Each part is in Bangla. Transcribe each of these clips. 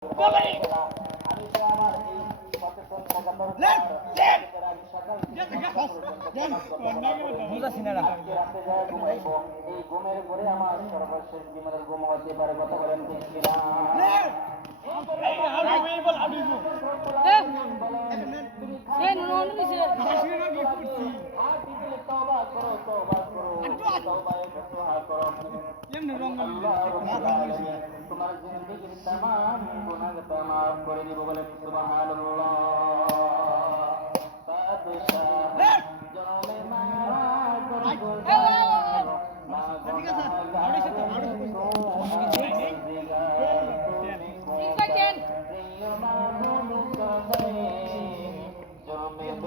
আমার সর্বশেষ বিমানের গুম হতে পারে কত করেন কৃষ্ণ no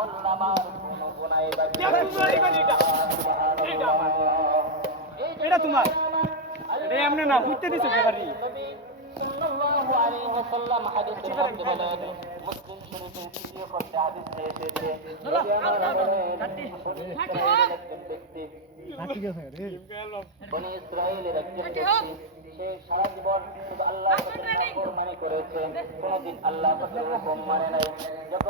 এটা তোমার রে এমনি না উঠতে দিছো ব্যাপারে সারা জীবন আল্লাহ মানে করেছে কোনদিন আল্লাহ মানে নাই যখন